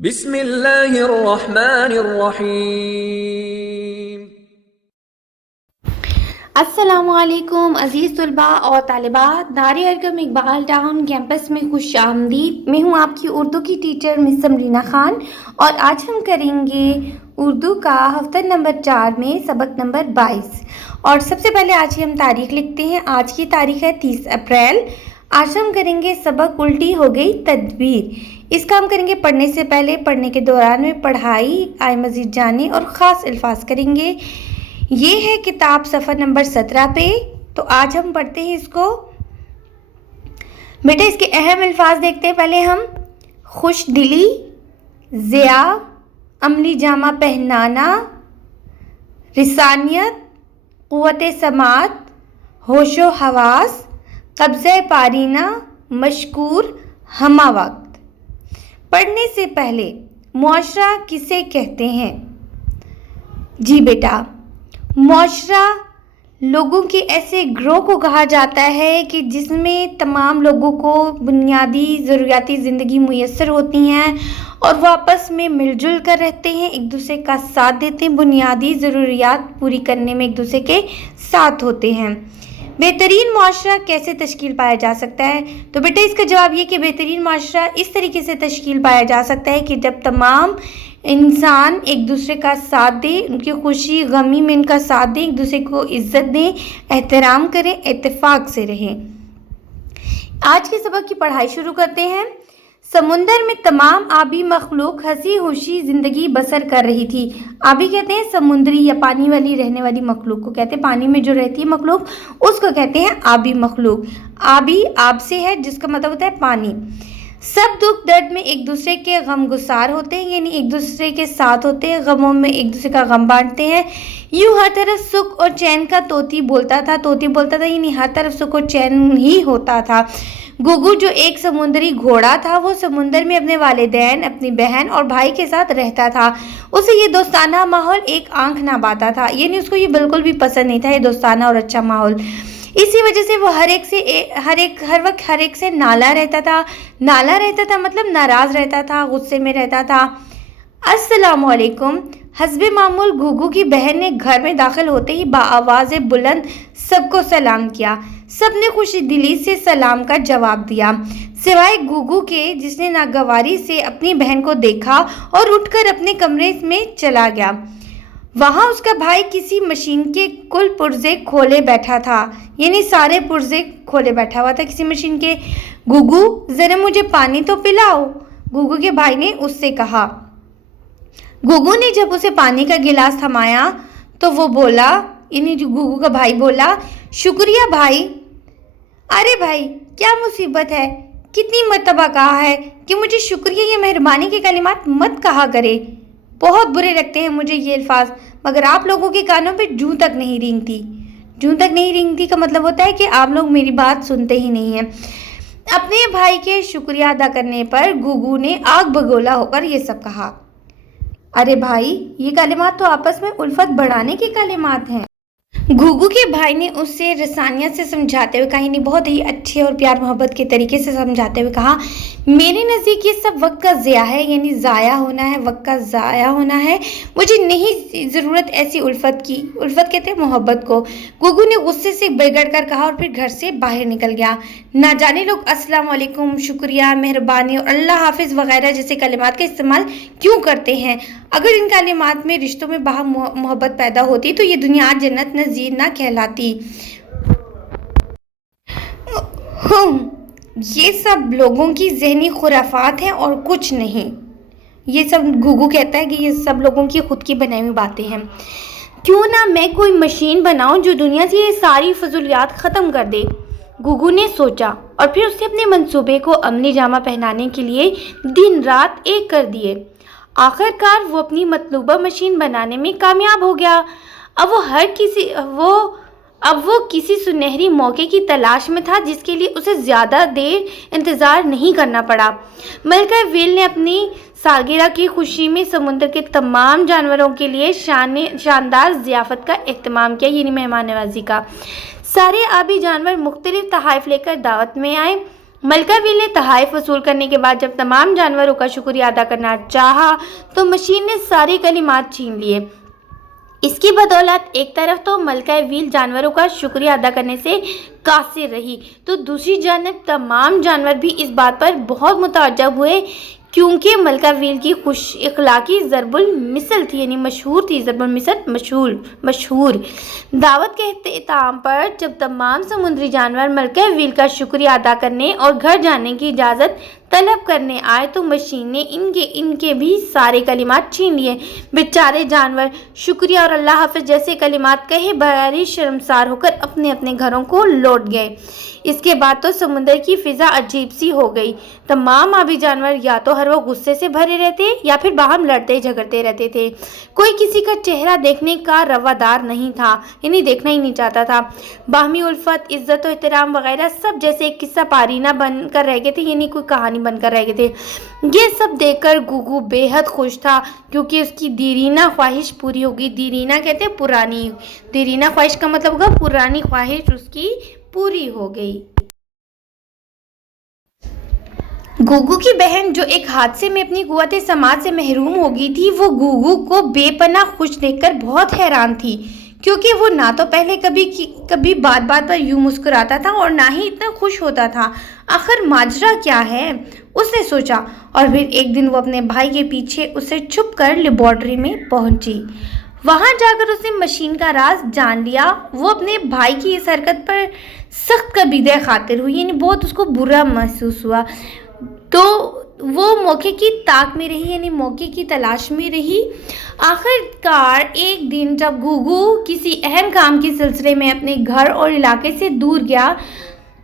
بسم اللہ الرحمن الرحیم۔ السلام علیکم عزیز طلباء اور طالبات، دار ارقم اقبال ٹاؤن کیمپس میں خوش آمدید۔ میں ہوں آپ کی اردو کی ٹیچر مس سمرینا خان، اور آج ہم کریں گے اردو کا ہفتہ نمبر 4 میں سبق نمبر 22۔ اور سب سے پہلے آج ہی ہم تاریخ لکھتے ہیں۔ آج کی تاریخ ہے 30 اپریل۔ آج ہم کریں گے سبق الٹی ہو گئی تدبیر۔ اس کا ہم کریں گے پڑھنے سے پہلے، پڑھنے کے دوران میں پڑھائی، آئے مزید جانیں اور خاص الفاظ کریں گے۔ یہ ہے کتاب صفحہ نمبر 17 پہ۔ تو آج ہم پڑھتے ہیں اس کو۔ بیٹا اس کے اہم الفاظ دیکھتے ہیں پہلے ہم۔ خوش دلی، ضیاء، عملی جامہ پہنانا، رسانیت، قوت سماعت، ہوش و حواس، قبضہ پارینہ، مشکور، ہمہ وقت۔ پڑھنے سے پہلے معاشرہ کسے کہتے ہیں؟ جی بیٹا، معاشرہ لوگوں کے ایسے گروہ کو کہا جاتا ہے کہ جس میں تمام لوگوں کو بنیادی ضروریاتی زندگی میسر ہوتی ہیں اور وہ آپس میں مل جل کر رہتے ہیں، ایک دوسرے کا ساتھ دیتے ہیں، بنیادی ضروریات پوری کرنے میں ایک دوسرے کے ساتھ ہوتے ہیں۔ بہترین معاشرہ کیسے تشکیل پایا جا سکتا ہے؟ تو بیٹا اس کا جواب یہ کہ بہترین معاشرہ اس طریقے سے تشکیل پایا جا سکتا ہے کہ جب تمام انسان ایک دوسرے کا ساتھ دیں، ان کی خوشی غمی میں ان کا ساتھ دیں، ایک دوسرے کو عزت دیں، احترام کریں، اتفاق سے رہیں۔ آج کے سبق کی پڑھائی شروع کرتے ہیں۔ سمندر میں تمام آبی مخلوق ہنسی خوشی زندگی بسر کر رہی تھی۔ آبی کہتے ہیں سمندری یا پانی والی رہنے والی مخلوق کو کہتے ہیں، پانی میں جو رہتی ہے مخلوق اس کو کہتے ہیں آبی مخلوق۔ آبی آب سے ہے جس کا مطلب ہوتا ہے پانی۔ سب دکھ درد میں ایک دوسرے کے غم گسار ہوتے ہیں، یعنی ایک دوسرے کے ساتھ ہوتے ہیں، غموں میں ایک دوسرے کا غم بانٹتے ہیں۔ یوں ہر طرف سکھ اور چین کا طوطی بولتا تھا، یعنی ہر طرف سکھ اور چین ہی ہوتا تھا۔ گگو جو ایک سمندری گھوڑا تھا، وہ سمندر میں اپنے والدین، اپنی بہن اور بھائی کے ساتھ رہتا تھا۔ اسے یہ دوستانہ ماحول ایک آنکھ نہ بھاتا تھا، یعنی اس کو یہ بالکل بھی پسند نہیں تھا یہ دوستانہ اور اچھا ماحول۔ اسی وجہ سے وہ ہر وقت ہر ایک سے نالا رہتا تھا مطلب ناراض رہتا تھا، غصے میں رہتا تھا۔ السلام علیکم۔ حسب معمول گھوگھو کی بہن نے گھر میں داخل ہوتے ہی بآواز بلند سب کو سلام کیا۔ سب نے خوش دلی سے سلام کا جواب دیا، سوائے گھوگھو کے جس نے ناگواری سے اپنی بہن کو دیکھا اور اٹھ کر اپنے کمرے میں چلا گیا۔ وہاں اس کا بھائی کسی مشین کے کل پرزے کھولے بیٹھا تھا، یعنی سارے پرزے کھولے بیٹھا ہوا تھا کسی مشین کے۔ گھوگھو ذرا مجھے پانی تو پلاؤ، گھوگھو کے بھائی نے اس سے کہا۔ گھوگھو نے جب اسے پانی کا گلاس تھمایا تو وہ بولا، یعنی جو گھوگھو کا بھائی بولا، شکریہ بھائی۔ ارے بھائی کیا مصیبت ہے، کتنی مرتبہ کہا ہے کہ مجھے شکریہ یا مہربانی کے کلمات مت کہا کرے، بہت برے لگتے ہیں مجھے یہ الفاظ، مگر آپ لوگوں کے کانوں پہ جوں تک نہیں رینگتی۔ جوں تک نہیں رینگتی کا مطلب ہوتا ہے کہ آپ لوگ میری بات سنتے ہی نہیں ہیں۔ اپنے بھائی کے شکریہ ادا کرنے پر گھوگھو نے آگ بگولا ہو کر یہ سب کہا۔ ارے بھائی یہ کلمات تو آپس میں الفت بڑھانے کے کلمات ہیں۔ گھوگھو کے بھائی نے اس سے رسانیت سے سمجھاتے ہوئے کہا، یعنی بہت ہی اچھے اور پیار محبت کے طریقے سے سمجھاتے ہوئے کہا، میرے نزدیک یہ سب وقت کا ضیاع ہے، یعنی ضائع ہونا ہے، وقت کا ضائع ہونا ہے، مجھے نہیں ضرورت ایسی الفت کی۔ الفت کہتے ہیں محبت کو۔ گھوگھو نے غصے سے بگڑ کر کہا اور پھر گھر سے باہر نکل گیا۔ نہ جانے لوگ السلام علیکم، شکریہ، مہربانی اور اللہ حافظ وغیرہ جیسے کلمات کا استعمال کیوں کرتے ہیں؟ اگر ان کلمات میں رشتوں میں باہم محبت پیدا ہوتی تو یہ دنیا جنت نظیر نہ کہلاتی۔ یہ سب لوگوں کی ذہنی خرافات ہیں اور کچھ نہیں۔ یہ سب گھوگھو کہتا ہے کہ یہ سب لوگوں کی خود کی بنائی ہوئی باتیں ہیں۔ کیوں نہ میں کوئی مشین بناؤں جو دنیا سے یہ ساری فضولیات ختم کر دے؟ گھوگھو نے سوچا اور پھر اس نے اپنے منصوبے کو عملی جامہ پہنانے کے لیے دن رات ایک کر دیے۔ آخر کار وہ اپنی مطلوبہ مشین بنانے میں کامیاب ہو گیا۔ اب وہ کسی سنہری موقع کی تلاش میں تھا جس کے لیے اسے زیادہ دیر انتظار نہیں کرنا پڑا۔ ملکہ ویل نے اپنی سالگرہ کی خوشی میں سمندر کے تمام جانوروں کے لیے شاندار ضیافت کا اہتمام کیا، یعنی مہمان نوازی کا۔ سارے آبی جانور مختلف تحائف لے کر دعوت میں آئے۔ ملکہ ویل نے تحائف وصول کرنے کے بعد جب تمام جانوروں کا شکریہ ادا کرنا چاہا تو مشین نے ساری کلمات چھین لیے۔ اس کی بدولت ایک طرف تو ملکہ ویل جانوروں کا شکریہ ادا کرنے سے قاصر رہی تو دوسری جانب تمام جانور بھی اس بات پر بہت متعجب ہوئے کیونکہ ملکہ ویل کی خوش اخلاقی ضرب المثل تھی، یعنی مشہور تھی، ضرب المثل مشہور۔ دعوت کے اختتام پر جب تمام سمندری جانور ملکہ ویل کا شکریہ ادا کرنے اور گھر جانے کی اجازت طلب کرنے آئے تو مشین نے ان کے بھی سارے کلمات چھین لیے۔ بیچارے جانور شکریہ اور اللہ حافظ جیسے کلمات کہے بغیر ہی شرمسار ہو کر اپنے اپنے گھروں کو لوٹ گئے۔ اس کے بعد تو سمندر کی فضا عجیب سی ہو گئی۔ تمام آبی جانور یا تو ہر وقت غصے سے بھرے رہتے یا پھر باہم لڑتے جھگڑتے رہتے تھے۔ کوئی کسی کا چہرہ دیکھنے کا روادار نہیں تھا، یعنی دیکھنا ہی نہیں چاہتا تھا۔ باہمی الفت، عزت و احترام وغیرہ سب جیسے ایک قصہ پارینہ بن کر رہ گئے تھے، یعنی کوئی کہانی بن کر رہ گئے تھے۔ یہ سب دیکھ کر گگو بے حد خوش تھا کیونکہ اس کی دیرینہ خواہش پوری ہوگی۔ دیرینہ کہتے ہیں پرانی، دیرینہ خواہش کا مطلب ہوگا پرانی خواہش اس کی پوری ہو گئی۔ گوگو کی بہن جو ایک حادثے میں اپنی قوت سماعت سے محروم ہو گئی تھی، وہ گوگو کو بے پناہ خوش دیکھ کر بہت حیران تھی کیونکہ وہ نہ تو پہلے کبھی بات بات پر یوں مسکراتا تھا اور نہ ہی اتنا خوش ہوتا تھا۔ آخر ماجرا کیا ہے، اس نے سوچا، اور پھر ایک دن وہ اپنے بھائی کے پیچھے اسے چھپ کر لیبارٹری میں پہنچی۔ وہاں جا کر اس نے مشین کا راز جان لیا۔ وہ اپنے بھائی کی اس حرکت پر سخت کبیدہ خاطر ہوئی، یعنی بہت اس کو برا محسوس ہوا، تو وہ موقع کی طاق میں رہی، یعنی موقع کی تلاش میں رہی۔ آخر کار ایک دن جب گوگو کسی اہم کام کے سلسلے میں اپنے گھر اور علاقے سے دور گیا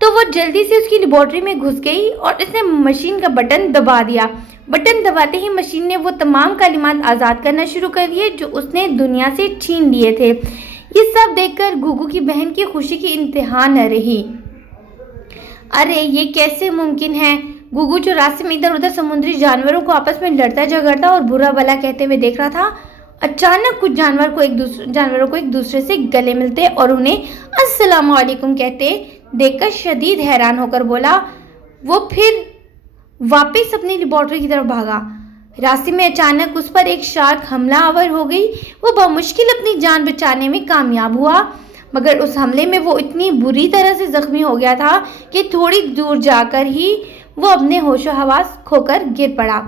تو وہ جلدی سے اس کی لیبارٹری میں گھس گئی اور اس نے مشین کا بٹن دبا دیا۔ بٹن دباتے ہی مشین نے وہ تمام کلمات آزاد کرنا شروع کر دیے جو اس نے دنیا سے چھین لیے تھے۔ یہ سب دیکھ کر گوگو کی بہن کی خوشی کی انتہا نہ رہی۔ ارے یہ کیسے ممکن ہے؟ گوگو جو راستے میں ادھر ادھر سمندری جانوروں کو آپس میں لڑتا جھگڑتا اور برا بھلا کہتے ہوئے دیکھ رہا تھا، اچانک کچھ جانوروں کو ایک دوسرے سے گلے ملتے اور انہیں السلام علیکم کہتے دیکھ کر شدید حیران ہو کر بولا۔ وہ پھر واپس اپنی لیبارٹری کی طرف بھاگا۔ راستے میں اچانک اس پر ایک شارک حملہ آور ہو گئی۔ وہ بمشکل اپنی جان بچانے میں کامیاب ہوا، مگر اس حملے میں وہ اتنی بری طرح سے زخمی ہو گیا تھا کہ تھوڑی دور جا کر ہی وہ اپنے ہوش و حواس کھو کر گر پڑا۔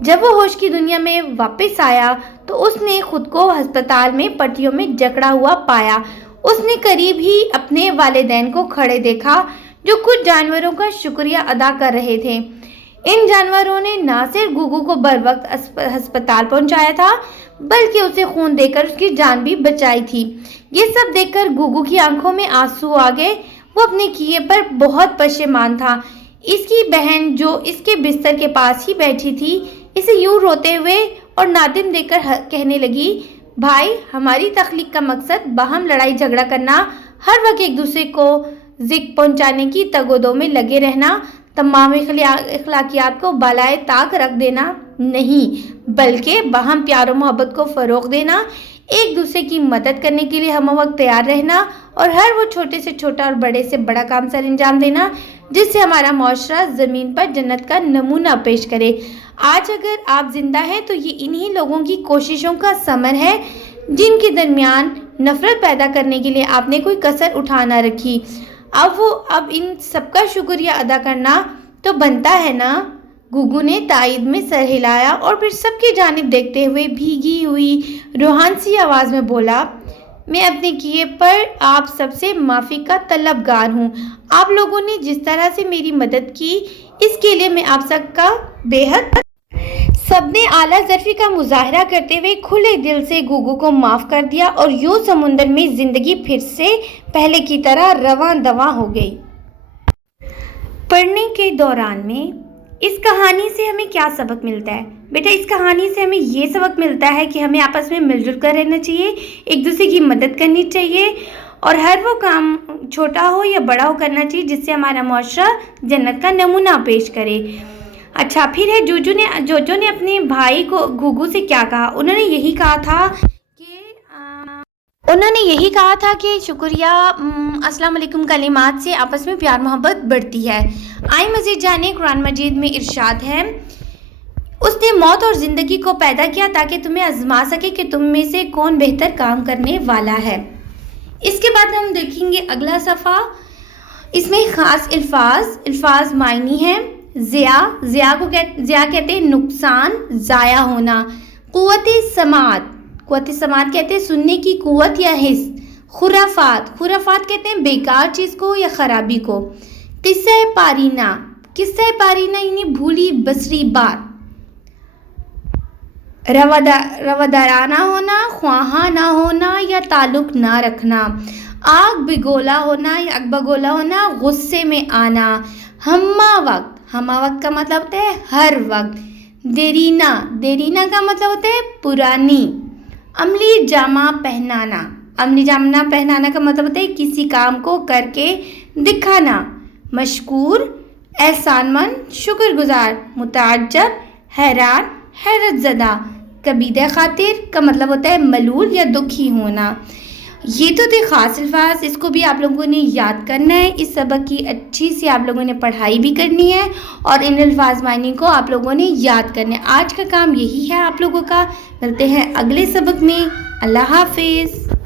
جب وہ ہوش کی دنیا میں واپس آیا تو اس نے خود کو ہسپتال میں پٹیوں میں جکڑا ہوا پایا۔ اس نے قریب ہی اپنے والدین کو کھڑے دیکھا جو کچھ جانوروں کا شکریہ ادا کر رہے تھے۔ ان جانوروں نے نہ صرف گوگو کو بر وقت ہسپتال پہنچایا تھا بلکہ اسے خون دے کر اس کی جان بھی بچائی تھی۔ یہ سب دیکھ کر گوگو کی آنکھوں میں آنسو آ گئے۔ وہ اپنے کیے پر بہت پشیمان تھا۔ اس کی بہن جو اس کے بستر کے پاس ہی بیٹھی تھی اسے یوں روتے ہوئے اور نادم دیکھ کر کہنے لگی، بھائی، ہماری تخلیق کا مقصد باہم لڑائی جھگڑا کرنا، ہر وقت ایک دوسرے کو ذکر پہنچانے کی تگ و دو میں لگے رہنا، تمام اخلاقیات کو بالائے طاق رکھ دینا نہیں بلکہ باہم پیار و محبت کو فروغ دینا، ایک دوسرے کی مدد کرنے کے لیے ہم وقت تیار رہنا اور ہر وہ چھوٹے سے چھوٹا اور بڑے سے بڑا کام سر انجام دینا جس سے ہمارا معاشرہ زمین پر جنت کا نمونہ پیش کرے۔ آج اگر آپ زندہ ہیں تو یہ انہی لوگوں کی کوششوں کا ثمر ہے جن کے درمیان نفرت پیدا کرنے کے لیے آپ نے کوئی کسر اٹھا نہ رکھی۔ اب ان سب کا شکریہ ادا کرنا تو بنتا ہے نا۔ گوگو نے تائید میں سر ہلایا اور پھر سب کی جانب دیکھتے ہوئے بھیگی ہوئی روحانی آواز میں بولا، میں اپنے کیے پر آپ سب سے معافی کا طلبگار ہوں۔ آپ لوگوں نے جس طرح سے میری مدد کی اس کے لیے میں آپ سب کا بے حد سب نے اعلیٰ ظرفی کا مظاہرہ کرتے ہوئے کھلے دل سے گوگو کو معاف کر دیا اور یوں سمندر میں زندگی پھر سے پہلے کی طرح رواں دواں ہو گئی۔ پڑھنے کے دوران میں اس کہانی سے ہمیں کیا سبق ملتا ہے؟ بیٹا اس کہانی سے ہمیں یہ سبق ملتا ہے کہ ہمیں آپس میں مل جل کر رہنا چاہیے، ایک دوسرے کی مدد کرنی چاہیے اور ہر وہ کام چھوٹا ہو یا بڑا ہو کرنا چاہیے جس سے ہمارا معاشرہ جنت کا نمونہ پیش کرے۔ اچھا، پھر ہے جوجو نے اپنے بھائی کو گوگو سے کیا کہا؟ انہوں نے یہی کہا تھا کہ انہوں نے یہی کہا تھا کہ شکریہ السلام علیکم کلمات سے آپس میں پیار محبت بڑھتی ہے۔ آئیں مزید جانیں، قرآن مجید میں ارشاد ہے، اس نے موت اور زندگی کو پیدا کیا تاکہ تمہیں آزما سکے کہ تم میں سے کون بہتر کام کرنے والا ہے۔ اس کے بعد ہم دیکھیں گے اگلا صفحہ، اس میں خاص الفاظ معنی ہیں۔ ضیاء کہتے ہیں نقصان، ضائع ہونا۔ قوت سماعت کہتے ہیں سننے کی قوت یا حس۔ خرافات کہتے ہیں بیکار چیز کو یا خرابی کو۔ قصہ پارینہ یعنی بھولی بسری بات۔ روادارانہ ہونا، خواہاں نہ ہونا یا تعلق نہ رکھنا۔ آگ بگولا ہونا یا اگ بگولا ہونا، غصے میں آنا۔ ہمہ وقت کا مطلب ہوتا ہے ہر وقت۔ دیرینہ کا مطلب ہوتا ہے پرانی۔ عملی جامہ پہنانا کا مطلب ہوتا ہے کسی کام کو کر کے دکھانا۔ مشکور احسان مند، شکر گزار۔ متعجب حیران، حیرت زدہ۔ کبیدہ خاطر کا مطلب ہوتا ہے ملول یا دکھی ہونا۔ یہ تو تھے خاص الفاظ، اس کو بھی آپ لوگوں نے یاد کرنا ہے۔ اس سبق کی اچھی سی آپ لوگوں نے پڑھائی بھی کرنی ہے اور ان الفاظ معنی کو آپ لوگوں نے یاد کرنا ہے۔ آج کا کام یہی ہے آپ لوگوں کا۔ ملتے ہیں اگلے سبق میں۔ اللہ حافظ۔